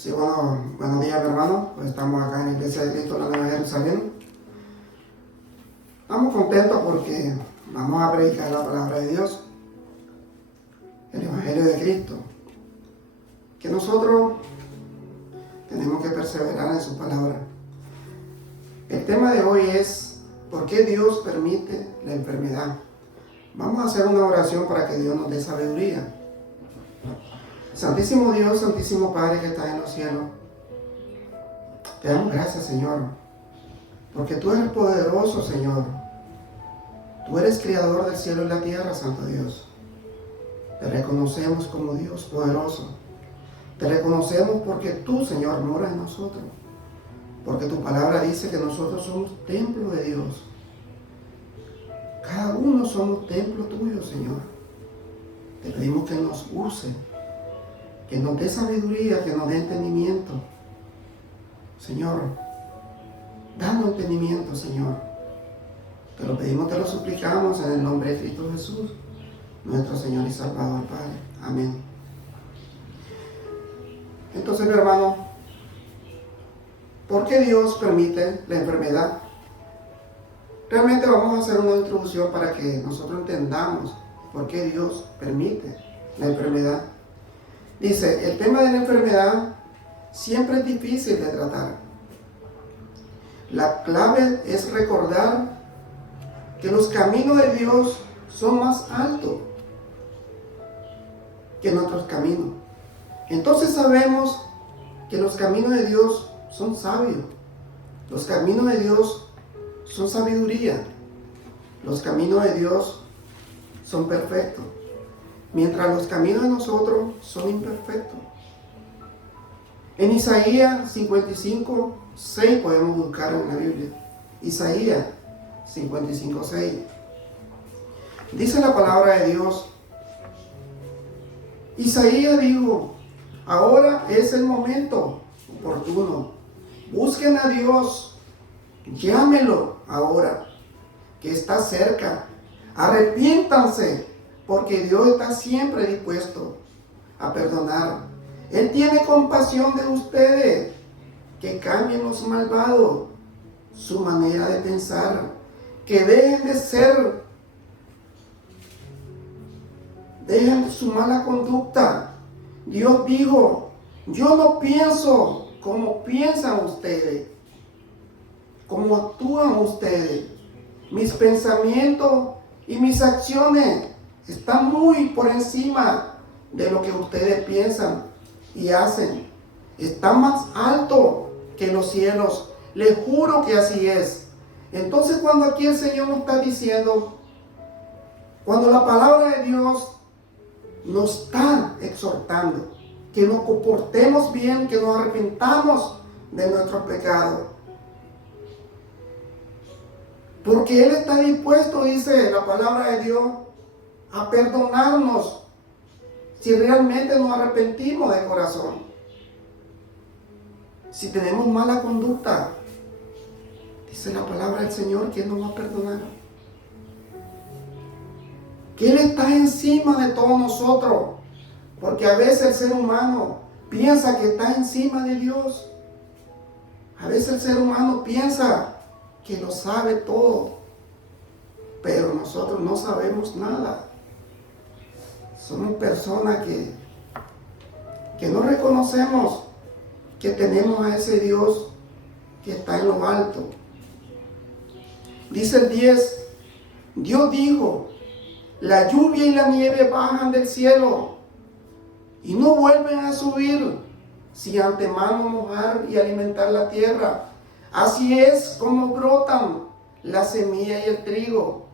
Sí, bueno, buenos días, mi hermano. Pues estamos acá en la Iglesia de Cristo de la Nueva Jerusalén. Estamos contentos porque vamos a predicar la palabra de Dios, el Evangelio de Cristo. Que nosotros tenemos que perseverar en su palabra. El tema de hoy es: ¿por qué Dios permite la enfermedad? Vamos a hacer una oración para que Dios nos dé sabiduría. Santísimo Dios, Santísimo Padre que estás en los cielos, te damos gracias, Señor, porque tú eres poderoso, Señor. Tú eres creador del cielo y la tierra, Santo Dios. Te reconocemos como Dios poderoso. Te reconocemos porque tú, Señor, moras en nosotros. Porque tu palabra dice que nosotros somos templo de Dios. Cada uno somos templo tuyo, Señor. Te pedimos que nos use, que nos dé sabiduría, que nos dé entendimiento. Señor, danos entendimiento, Señor. Te lo pedimos, te lo suplicamos en el nombre de Cristo Jesús, nuestro Señor y Salvador, Padre. Amén. Entonces, mi hermano, ¿por qué Dios permite la enfermedad? Realmente vamos a hacer una introducción para que nosotros entendamos por qué Dios permite la enfermedad. Dice, el tema de la enfermedad siempre es difícil de tratar. La clave es recordar que los caminos de Dios son más altos que nuestros caminos. Entonces sabemos que los caminos de Dios son sabios. Los caminos de Dios son sabiduría. Los caminos de Dios son perfectos. Mientras los caminos de nosotros son imperfectos. En Isaías 55:6 podemos buscar en la Biblia. Isaías 55:6. Dice la palabra de Dios. Isaías dijo: ahora es el momento oportuno. Busquen a Dios. Llámenlo ahora, que está cerca. Arrepiéntanse, porque Dios está siempre dispuesto a perdonar. Él tiene compasión de ustedes. Que cambien los malvados su manera de pensar. Que dejen su mala conducta. Dios dijo: yo no pienso como piensan ustedes, como actúan ustedes. Mis pensamientos y mis acciones están muy por encima de lo que ustedes piensan y hacen. Están más alto que los cielos. Les juro que así es. Entonces, cuando aquí el Señor nos está diciendo, cuando la palabra de Dios nos está exhortando, que nos comportemos bien, que nos arrepintamos de nuestros pecados. Porque Él está dispuesto, dice la palabra de Dios, a perdonarnos si realmente nos arrepentimos de corazón. Si tenemos mala conducta, dice la palabra del Señor que Él nos va a perdonar. Que Él está encima de todos nosotros. Porque a veces el ser humano piensa que está encima de Dios. A veces el ser humano piensa que lo sabe todo. Pero nosotros no sabemos nada. Somos personas que no reconocemos que tenemos a ese Dios que está en lo alto. Dice el 10, Dios dijo: la lluvia y la nieve bajan del cielo y no vuelven a subir sin antemano mojar y alimentar la tierra. Así es como brotan la semilla y el trigo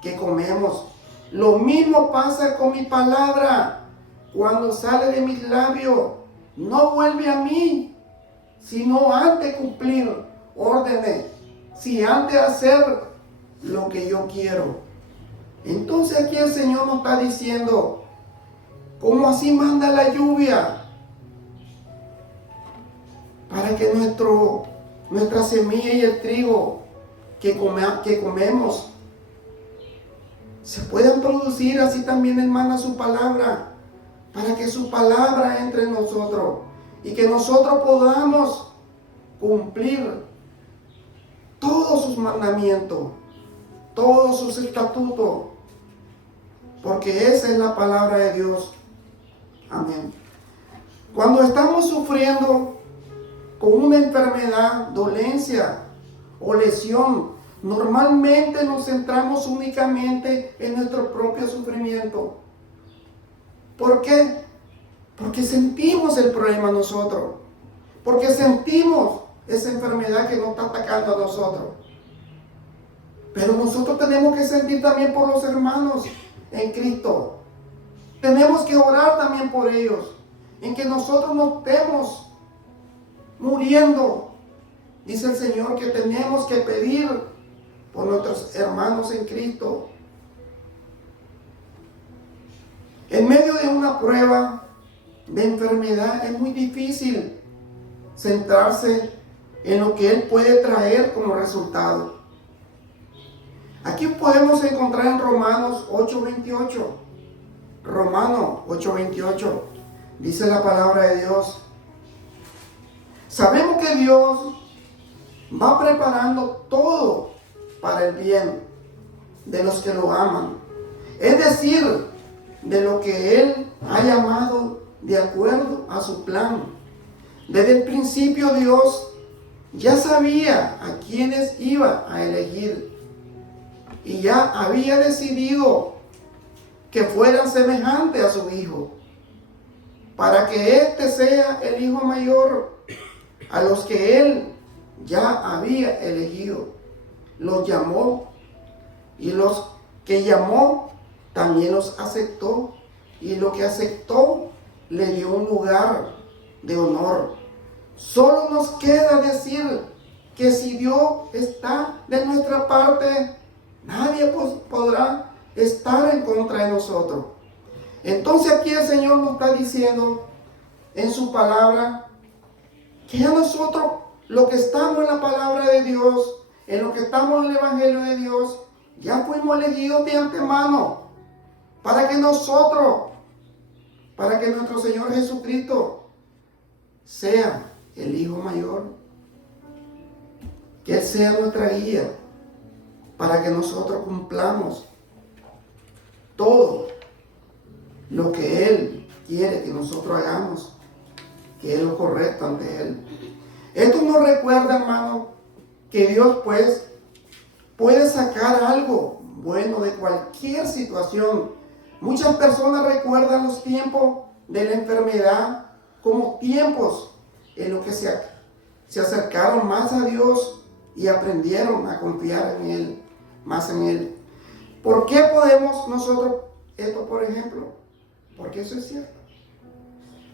que comemos. Lo mismo pasa con mi palabra. Cuando sale de mis labios, no vuelve a mí, sino antes cumplir órdenes, si antes hacer lo que yo quiero. Entonces aquí el Señor nos está diciendo, ¿cómo así manda la lluvia? Para que nuestra semilla y el trigo que comemos se puedan producir. Así también Él manda su palabra, para que su palabra entre en nosotros y que nosotros podamos cumplir todos sus mandamientos, todos sus estatutos, porque esa es la palabra de Dios. Amén. Cuando estamos sufriendo con una enfermedad, dolencia o lesión, normalmente nos centramos únicamente en nuestro propio sufrimiento. ¿Por qué? Porque sentimos el problema nosotros, porque sentimos esa enfermedad que nos está atacando a nosotros. Pero nosotros tenemos que sentir también por los hermanos en Cristo. Tenemos que orar también por ellos, en que nosotros no estemos muriendo. Dice el Señor que tenemos que pedir por nuestros hermanos en Cristo. En medio de una prueba de enfermedad es muy difícil centrarse en lo que Él puede traer como resultado. Aquí podemos encontrar en Romanos 8:28. Romanos 8:28 dice la palabra de Dios: sabemos que Dios va preparando todo para el bien de los que lo aman, es decir, de lo que Él ha llamado de acuerdo a su plan. Desde el principio Dios ya sabía a quienes iba a elegir y ya había decidido que fueran semejantes a su Hijo, para que éste sea el Hijo mayor. A los que Él ya había elegido, los llamó, y los que llamó también los aceptó, y lo que aceptó le dio un lugar de honor. Solo nos queda decir que si Dios está de nuestra parte, nadie podrá estar en contra de nosotros. Entonces aquí el Señor nos está diciendo en su palabra que ya nosotros, lo que estamos en la palabra de Dios, en lo que estamos en el Evangelio de Dios, ya fuimos elegidos de antemano para que nuestro Señor Jesucristo sea el Hijo mayor, que Él sea nuestra guía, para que nosotros cumplamos todo lo que Él quiere que nosotros hagamos, que es lo correcto ante Él. Esto nos recuerda, hermano, que Dios pues puede sacar algo bueno de cualquier situación. Muchas personas recuerdan los tiempos de la enfermedad como tiempos en los que se acercaron más a Dios y aprendieron a confiar en Él, más en Él. ¿Por qué podemos nosotros esto, por ejemplo? Porque eso es cierto.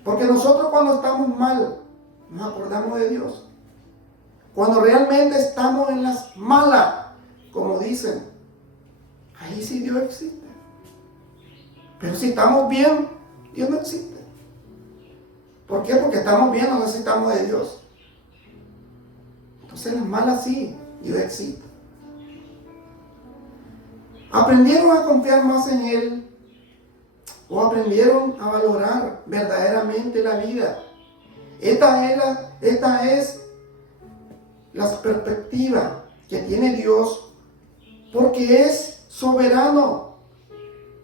Porque nosotros cuando estamos mal, nos acordamos de Dios. Cuando realmente estamos en las malas, como dicen, ahí sí Dios existe. Pero si estamos bien, Dios no existe. ¿Por qué? Porque estamos bien, no necesitamos de Dios. Entonces en las malas sí, Dios existe. ¿Aprendieron a confiar más en Él? ¿O aprendieron a valorar verdaderamente la vida? Esta es la perspectiva que tiene Dios, porque es soberano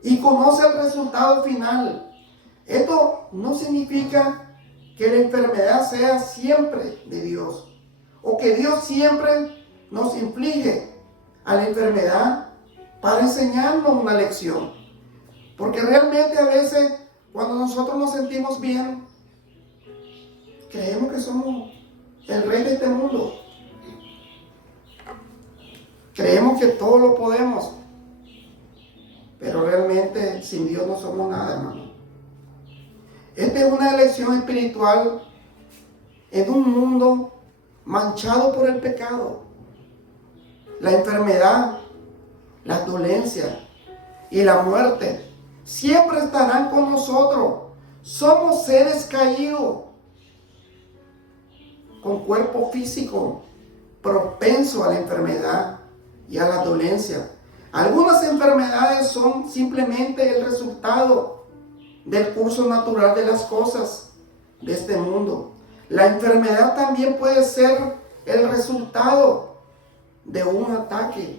y conoce el resultado final. Esto no significa que la enfermedad sea siempre de Dios, o que Dios siempre nos inflige a la enfermedad para enseñarnos una lección. Porque realmente a veces, cuando nosotros nos sentimos bien, creemos que somos el rey de este mundo. Creemos que todo lo podemos. Pero realmente sin Dios no somos nada, hermano. Esta es una elección espiritual en un mundo manchado por el pecado, la enfermedad, las dolencias y la muerte. Siempre estarán con nosotros. Somos seres caídos, con cuerpo físico propenso a la enfermedad y a la dolencia. Algunas enfermedades son simplemente el resultado del curso natural de las cosas de este mundo. La enfermedad también puede ser el resultado de un ataque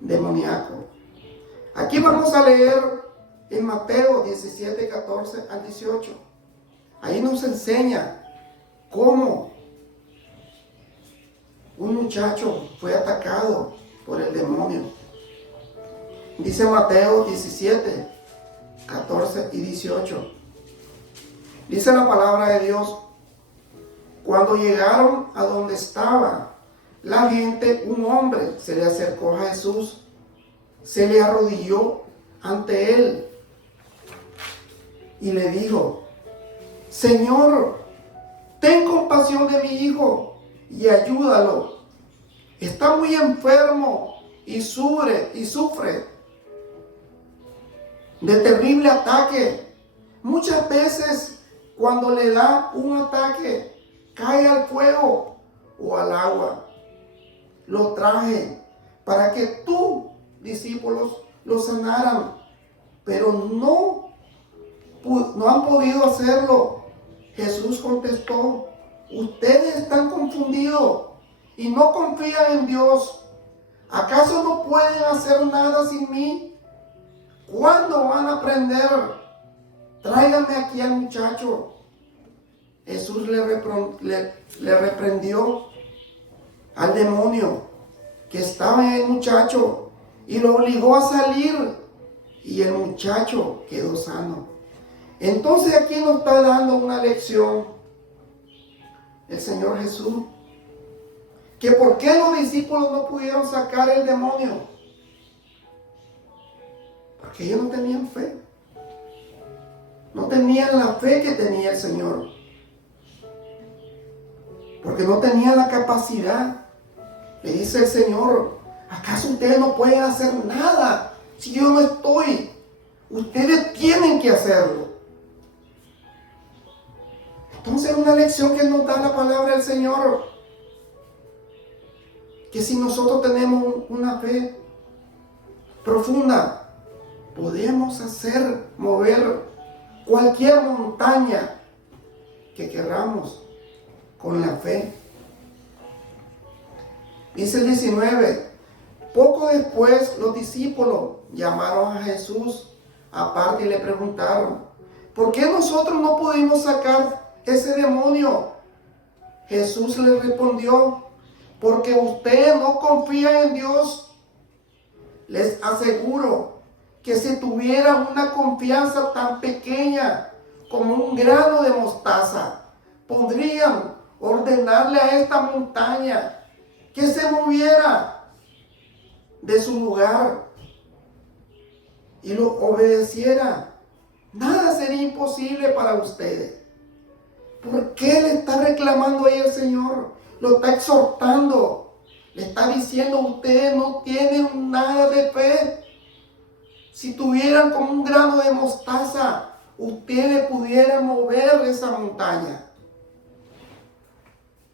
demoníaco. Aquí vamos a leer en Mateo 17, 14 al 18. Ahí nos enseña cómo un muchacho fue atacado por el demonio. Dice Mateo 17, 14 y 18. Dice la palabra de Dios: cuando llegaron a donde estaba la gente, un hombre se le acercó a Jesús, se le arrodilló ante él y le dijo: Señor, ten compasión de mi hijo y ayúdalo. Está muy enfermo y sufre de terrible ataque. Muchas veces cuando le da un ataque, cae al fuego o al agua. Lo traje para que tus discípulos lo sanaran, pero no han podido hacerlo. Jesús contestó: ustedes están confundidos y no confían en Dios. ¿Acaso no pueden hacer nada sin mí? ¿Cuándo van a aprender? Tráigame aquí al muchacho. Jesús le reprendió al demonio que estaba en el muchacho y lo obligó a salir, y el muchacho quedó sano. Entonces aquí nos está dando una lección el Señor Jesús, que por qué los discípulos no pudieron sacar el demonio, porque ellos no tenían fe, no tenían la fe que tenía el Señor, porque no tenían la capacidad. Le dice el Señor: ¿acaso ustedes no pueden hacer nada si yo no estoy? Ustedes tienen que hacerlo. Entonces es una lección que nos da la palabra del Señor, que si nosotros tenemos una fe profunda, podemos mover cualquier montaña que queramos con la fe. Dice el 19: poco después los discípulos llamaron a Jesús aparte y le preguntaron: ¿por qué nosotros no pudimos sacar ese demonio? Jesús les respondió: porque ustedes no confían en Dios. Les aseguro que si tuvieran una confianza tan pequeña como un grano de mostaza, podrían ordenarle a esta montaña que se moviera de su lugar y lo obedeciera. Nada sería imposible para ustedes. ¿Por qué le está reclamando ahí el Señor? Lo está exhortando. Le está diciendo: ustedes no tienen nada de fe. Si tuvieran como un grano de mostaza, ustedes pudieran mover esa montaña.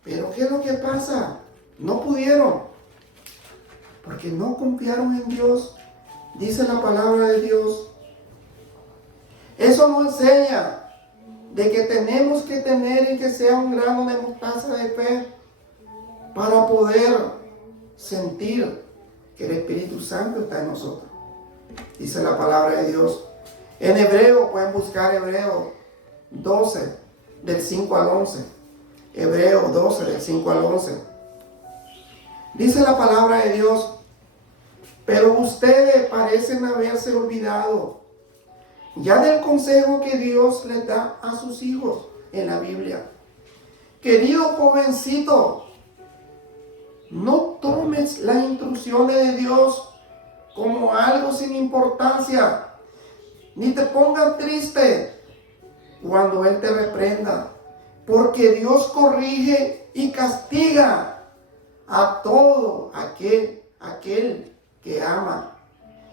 Pero ¿qué es lo que pasa? No pudieron, porque no confiaron en Dios. Dice la palabra de Dios. Eso nos enseña de que tenemos que tener, en que sea un grano de mostaza de fe, para poder sentir que el Espíritu Santo está en nosotros. Dice la palabra de Dios. En Hebreo, pueden buscar Hebreo 12, del 5 al 11. Hebreo 12, del 5 al 11. Dice la palabra de Dios: pero ustedes parecen haberse olvidado ya del consejo que Dios les da a sus hijos en la Biblia. Querido jovencito, no tomes las instrucciones de Dios como algo sin importancia, ni te pongas triste cuando Él te reprenda, porque Dios corrige y castiga a todo aquel que ama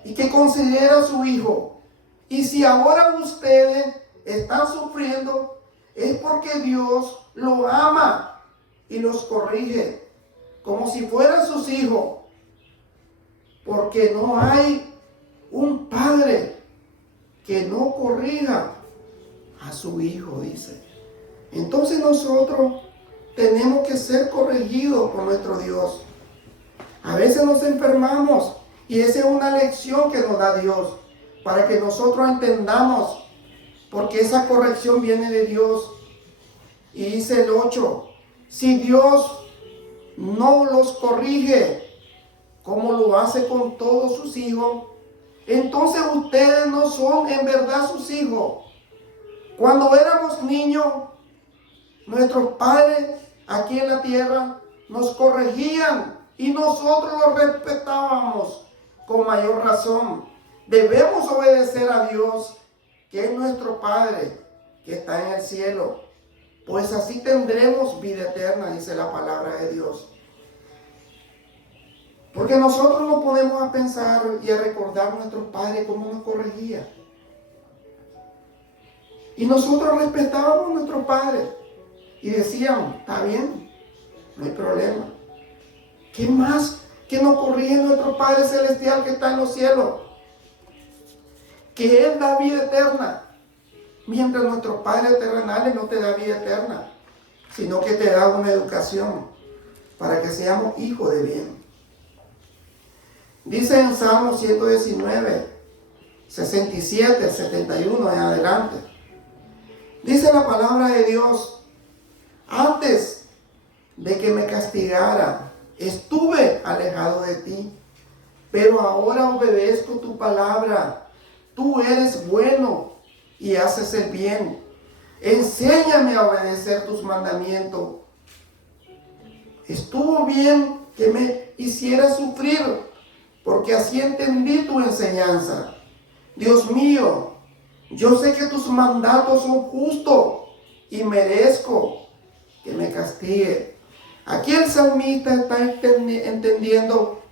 y que considera a su hijo. Y si ahora ustedes están sufriendo, es porque Dios los ama y los corrige como si fueran sus hijos, porque no hay un padre que no corrija a su hijo, dice. Entonces nosotros tenemos que ser corregidos por nuestro Dios. A veces nos enfermamos y esa es una lección que nos da Dios para que nosotros entendamos, porque esa corrección viene de Dios. Y dice el 8, si Dios no los corrige como lo hace con todos sus hijos, entonces ustedes no son en verdad sus hijos. Cuando éramos niños, nuestros padres aquí en la tierra nos corregían y nosotros los respetábamos con mayor razón. Debemos obedecer a Dios, que es nuestro Padre, que está en el cielo, pues así tendremos vida eterna, dice la palabra de Dios. Porque nosotros nos ponemos a pensar y a recordar a nuestros padres cómo nos corregían. Y nosotros respetábamos a nuestros padres y decíamos, está bien, no hay problema. ¿Qué más que nos corrige nuestro Padre Celestial que está en los cielos? Que Él da vida eterna. Mientras nuestros padres terrenales no te da vida eterna, sino que te da una educación para que seamos hijos de bien. Dice en Salmo 119, 67, 71 en adelante. Dice la palabra de Dios, antes de que me castigara, estuve alejado de ti, pero ahora obedezco tu palabra. Tú eres bueno y haces el bien. Enséñame a obedecer tus mandamientos. Estuvo bien que me hicieras sufrir, porque así entendí tu enseñanza. Dios mío, yo sé que tus mandatos son justos y merezco que me castigue. Aquí el salmista está entendiendo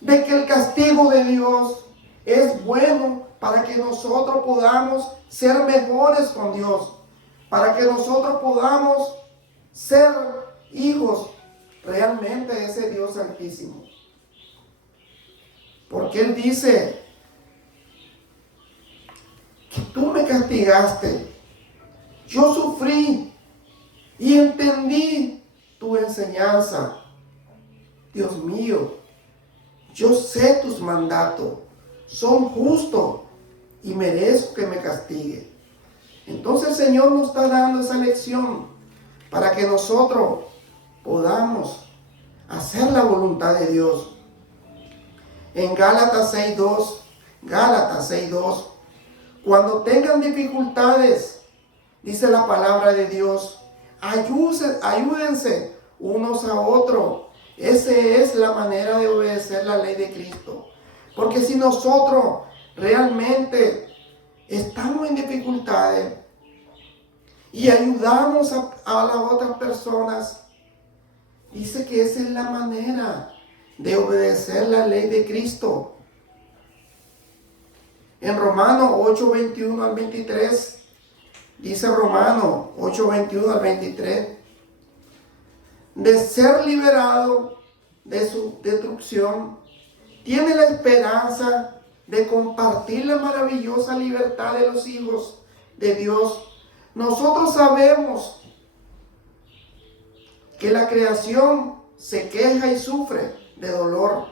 de que el castigo de Dios es bueno para que nosotros podamos ser mejores con Dios, para que nosotros podamos ser hijos realmente de ese Dios Altísimo. Porque Él dice que tú me castigaste, yo sufrí y entendí tu enseñanza. Dios mío, yo sé tus mandatos, son justos y merezco que me castigue. Entonces el Señor nos está dando esa lección para que nosotros podamos hacer la voluntad de Dios. En Gálatas 6:2, cuando tengan dificultades, dice la palabra de Dios, ayúdense unos a otros. Esa es la manera de obedecer la ley de Cristo. Porque si nosotros realmente estamos en dificultades y ayudamos a las otras personas, dice que esa es la manera de obedecer la ley de Cristo. En Romanos 8:21 al 23, dice Romanos 8:21 al 23, de ser liberado de su destrucción, tiene la esperanza de compartir la maravillosa libertad de los hijos de Dios. Nosotros sabemos que la creación se queja y sufre de dolor,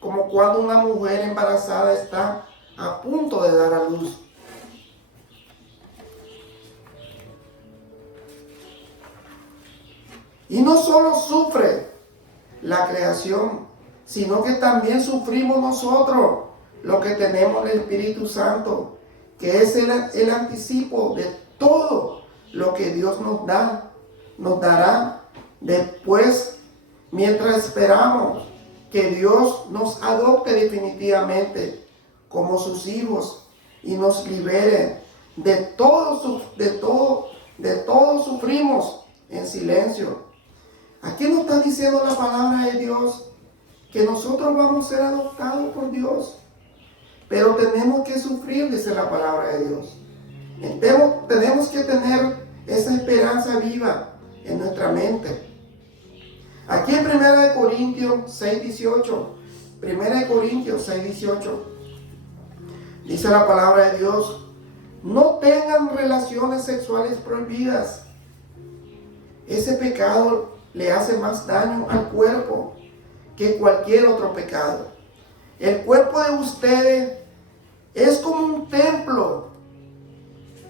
como cuando una mujer embarazada está a punto de dar a luz. Y no solo sufre la creación, sino que también sufrimos nosotros, los que tenemos el Espíritu Santo, que es el anticipo de todo lo que Dios nos dará después, mientras esperamos que Dios nos adopte definitivamente como sus hijos y nos libere de todo sufrimos en silencio. Aquí nos está diciendo la palabra de Dios que nosotros vamos a ser adoptados por Dios, pero tenemos que sufrir, dice la palabra de Dios. Tenemos que tener esa esperanza viva en nuestra mente. Aquí en 1 Corintios 6:18, 1 Corintios 6:18, dice la palabra de Dios, no tengan relaciones sexuales prohibidas ese pecado le hace más daño al cuerpo que cualquier otro pecado. El cuerpo de ustedes es como un templo,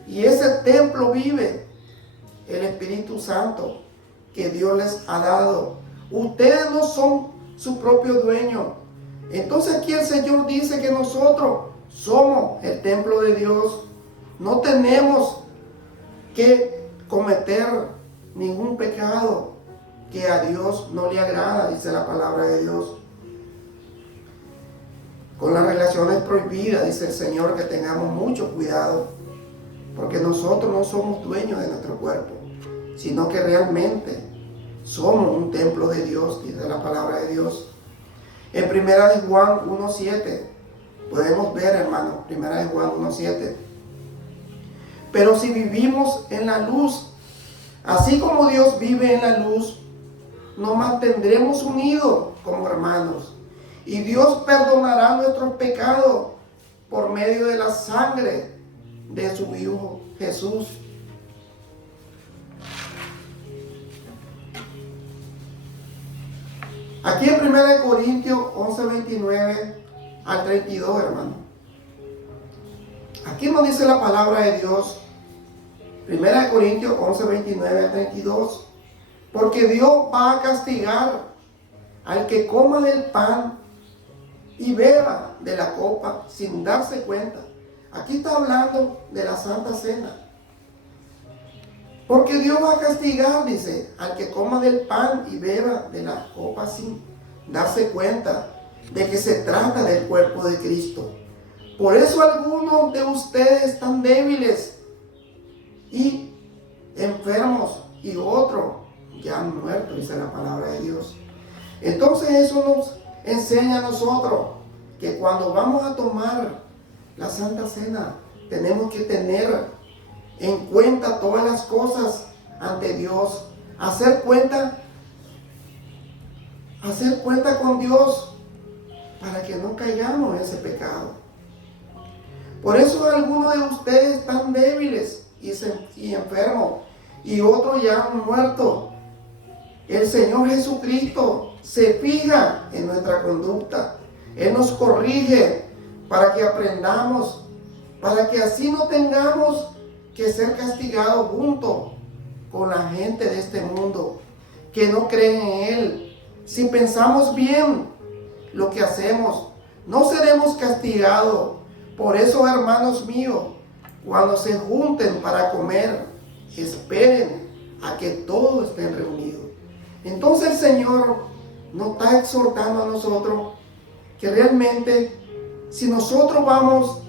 y ese templo vive el Espíritu Santo que Dios les ha dado. Ustedes no son su propio dueño. Entonces aquí el Señor dice que nosotros somos el templo de Dios. No tenemos que cometer ningún pecado que a Dios no le agrada, dice la palabra de Dios. Con las relaciones prohibidas, dice el Señor, que tengamos mucho cuidado, porque nosotros no somos dueños de nuestro cuerpo, sino que realmente somos un templo de Dios, dice la palabra de Dios. En primera de Juan 1:7 podemos ver, hermano, primera de Juan 1:7. Pero si vivimos en la luz, así como Dios vive en la luz, nos mantendremos unidos como hermanos. Y Dios perdonará nuestros pecados por medio de la sangre de su Hijo Jesús. Aquí en 1 Corintios 11:29 al 32, hermano. Aquí nos dice la palabra de Dios. 1 Corintios 11:29 al 32. Porque Dios va a castigar al que coma del pan y beba de la copa sin darse cuenta. Aquí está hablando de la Santa Cena. Porque Dios va a castigar, dice, al que coma del pan y beba de la copa sin darse cuenta de que se trata del cuerpo de Cristo. Por eso algunos de ustedes están débiles y enfermos, y otros ya han muerto, dice la palabra de Dios. Entonces eso nos enseña a nosotros que cuando vamos a tomar la Santa Cena, tenemos que tener en cuenta todas las cosas ante Dios, hacer cuenta con Dios para que no caigamos en ese pecado. Por eso algunos de ustedes están débiles y enfermos, y otros ya han muerto. El Señor Jesucristo se fija en nuestra conducta. Él nos corrige para que aprendamos, para que así no tengamos que ser castigados junto con la gente de este mundo que no creen en Él. Si pensamos bien lo que hacemos, no seremos castigados. Por eso, hermanos míos, cuando se junten para comer, esperen a que todos estén reunidos. Entonces el Señor nos está exhortando a nosotros que realmente, si nosotros vamos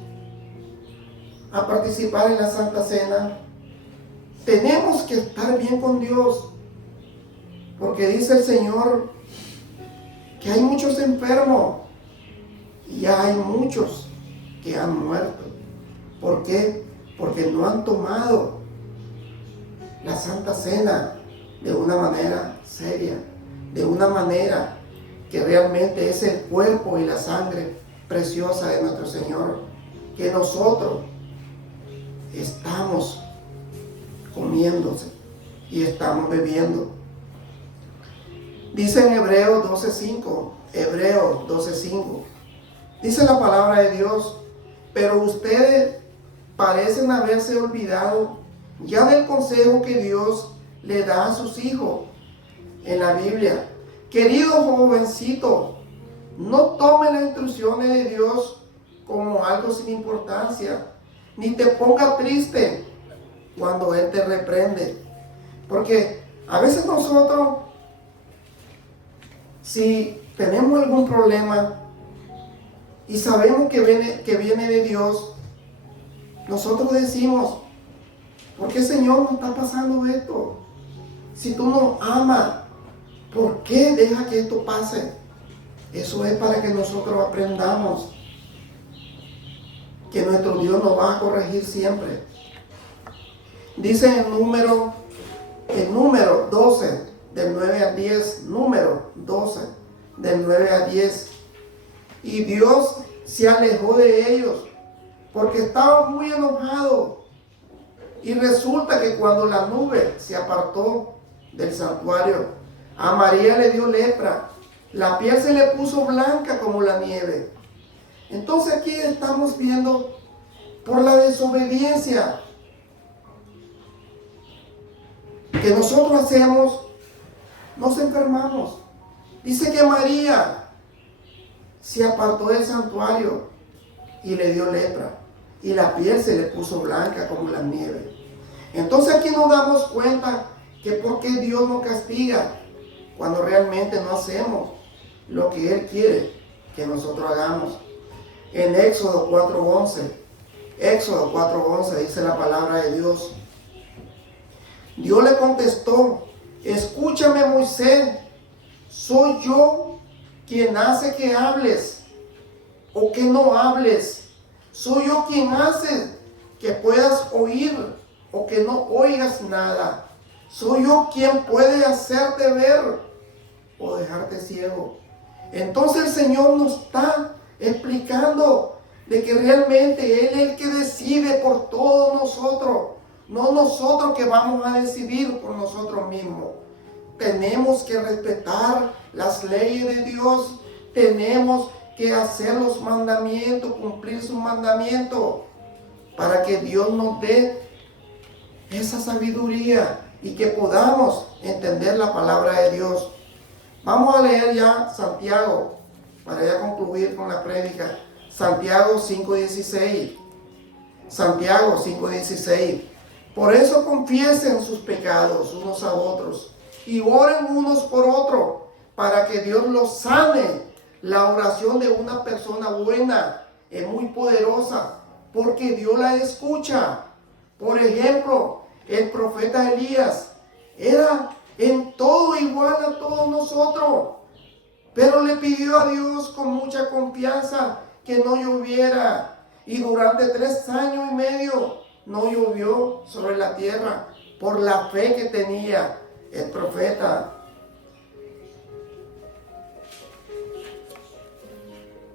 a participar en la Santa Cena, tenemos que estar bien con Dios, porque dice el Señor que hay muchos enfermos y hay muchos que han muerto. ¿Por qué? Porque no han tomado la Santa Cena de una manera seria, de una manera que realmente es el cuerpo y la sangre preciosa de nuestro Señor, que nosotros estamos comiéndose y estamos bebiendo. Dice en Hebreos 12:5, dice la palabra de Dios: pero ustedes parecen haberse olvidado ya del consejo que Dios le da a sus hijos en la Biblia. Querido jovencito, no tome las instrucciones de Dios como algo sin importancia, ni te ponga triste cuando Él te reprende. Porque a veces nosotros, si tenemos algún problema y sabemos que viene de Dios, nosotros decimos: ¿por qué, Señor, nos está pasando esto? Si tú nos amas, ¿por qué deja que esto pase? Eso es para que nosotros aprendamos que nuestro Dios nos va a corregir siempre. Dice en número 12, del 9 al 10, número 12, del 9 al 10. Y Dios se alejó de ellos porque estaban muy enojados. Y resulta que cuando la nube se apartó del santuario. A María le dio lepra. La piel se le puso blanca como la nieve. Entonces aquí estamos viendo por la desobediencia que nosotros hacemos, nos enfermamos. Dice que María se apartó del santuario y le dio lepra. Y la piel se le puso blanca como la nieve. Entonces aquí nos damos cuenta que por qué Dios nos castiga cuando realmente no hacemos lo que Él quiere que nosotros hagamos. En Éxodo 4:11 dice la palabra de Dios. Dios le contestó: escúchame, Moisés, ¿soy yo quien hace que hables o que no hables? ¿Soy yo quien hace que puedas oír o que no oigas nada? ¿Soy yo quien puede hacerte ver o dejarte ciego? Entonces el Señor nos está explicando de que realmente Él es el que decide por todos nosotros, no nosotros que vamos a decidir por nosotros mismos. Tenemos que respetar las leyes de Dios, tenemos que hacer los mandamientos, cumplir sus mandamientos, para que Dios nos dé esa sabiduría y que podamos entender la palabra de Dios. Vamos a leer ya Santiago, para ya concluir con la prédica. Santiago 5:16. Santiago 5:16. Por eso confiesen sus pecados unos a otros y oren unos por otros, para que Dios los sane. La oración de una persona buena es muy poderosa, porque Dios la escucha. Por ejemplo, el profeta Elías era en todo igual a todos nosotros, pero le pidió a Dios con mucha confianza que no lloviera, y durante 3 años y medio no llovió sobre la tierra por la fe que tenía el profeta.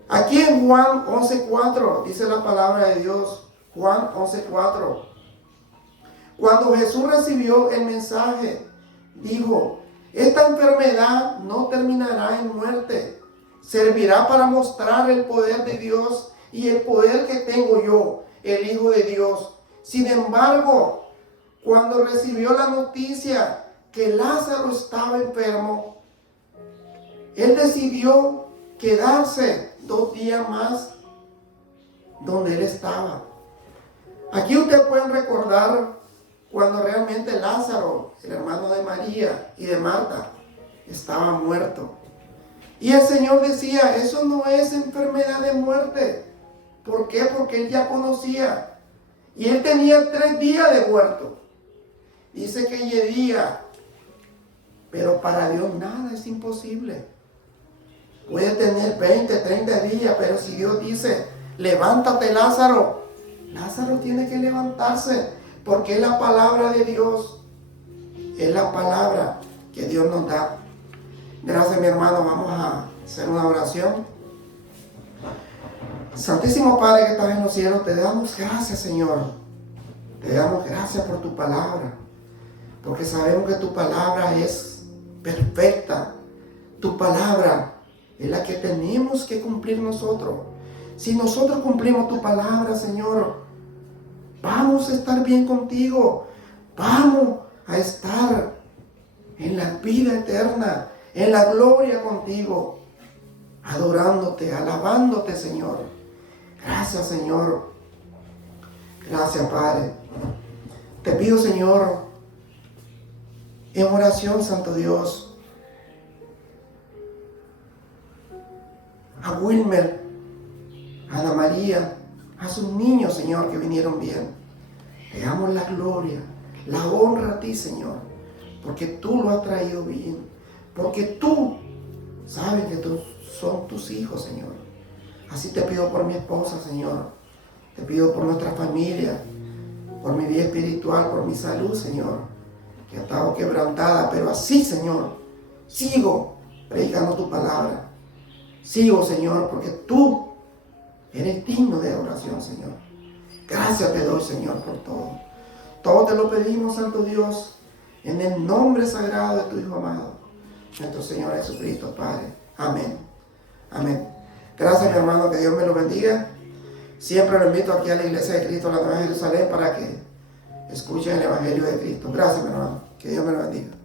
Aquí en Juan 11:4 dice la palabra de Dios. Juan 11:4. Cuando Jesús recibió el mensaje, dijo: esta enfermedad no terminará en muerte, servirá para mostrar el poder de Dios y el poder que tengo yo, el Hijo de Dios. Sin embargo, cuando recibió la noticia que Lázaro estaba enfermo, él decidió quedarse 2 días más donde él estaba. Aquí ustedes pueden recordar cuando realmente Lázaro, el hermano de María y de Marta, estaba muerto. Y el Señor decía: eso no es enfermedad de muerte. ¿Por qué? Porque él ya conocía. Y él tenía 3 días de muerto. Dice que día, pero para Dios nada es imposible. Puede tener 20, 30 días, pero si Dios dice: levántate, Lázaro, Lázaro tiene que levantarse, porque es la palabra de Dios. Es la palabra que Dios nos da. Gracias, mi hermano. Vamos a hacer una oración. Santísimo Padre que estás en los cielos, te damos gracias, Señor. Te damos gracias por tu palabra, porque sabemos que tu palabra es perfecta. Tu palabra es la que tenemos que cumplir nosotros. Si nosotros cumplimos tu palabra, Señor, vamos a estar bien contigo. Vamos a estar en la vida eterna, en la gloria contigo, adorándote, alabándote, Señor. Gracias, Señor. Gracias, Padre. Te pido, Señor, en oración, Santo Dios, a Wilmer, a Ana María, a sus niños, Señor, que vinieron bien. Te damos la gloria, la honra a ti, Señor, porque tú lo has traído bien, porque tú sabes que son tus hijos, Señor. Así te pido por mi esposa, Señor. Te pido por nuestra familia, por mi vida espiritual, por mi salud, Señor, que ha estado quebrantada, pero así, Señor, sigo predicando tu palabra. Sigo, Señor, porque tú eres digno de oración, Señor. Gracias te doy, Señor, por todo. Todo te lo pedimos, Santo Dios, En el nombre sagrado de tu Hijo amado, nuestro Señor Jesucristo, Padre. Amén. Amén. Gracias, mi hermano, que Dios me lo bendiga. Siempre lo invito aquí a la Iglesia de Cristo, la Nueva Jerusalén, para que escuchen el Evangelio de Cristo. Gracias, mi hermano. Que Dios me lo bendiga.